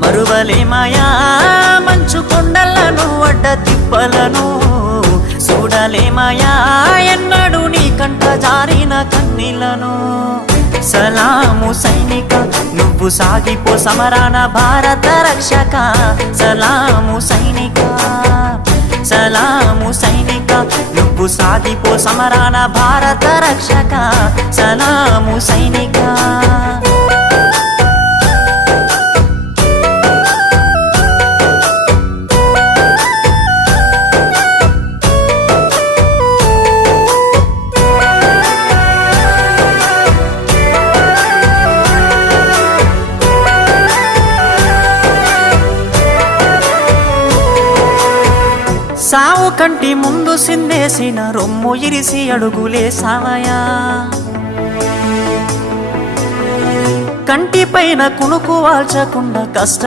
మరువలేమయా మంచు కొండలను అడ్డ తిప్పలను చూడలేమయా ఎన్నడు నీ కంట జారిన కన్నీళ్లను సలాము సైనిక నువ్వు సాగిపో సమరాన భారత రక్షక సలాము సైనిక సలాము సైనిక నువ్వు సాగిపో సమరాన భారత రక్షక సలాము సైనిక సావు కంటి ముందు సిందేసిన రొమ్ము ఇరిసి అడుగులే సావయా కంటి పైన కునుకు వాల్చకుండా కష్ట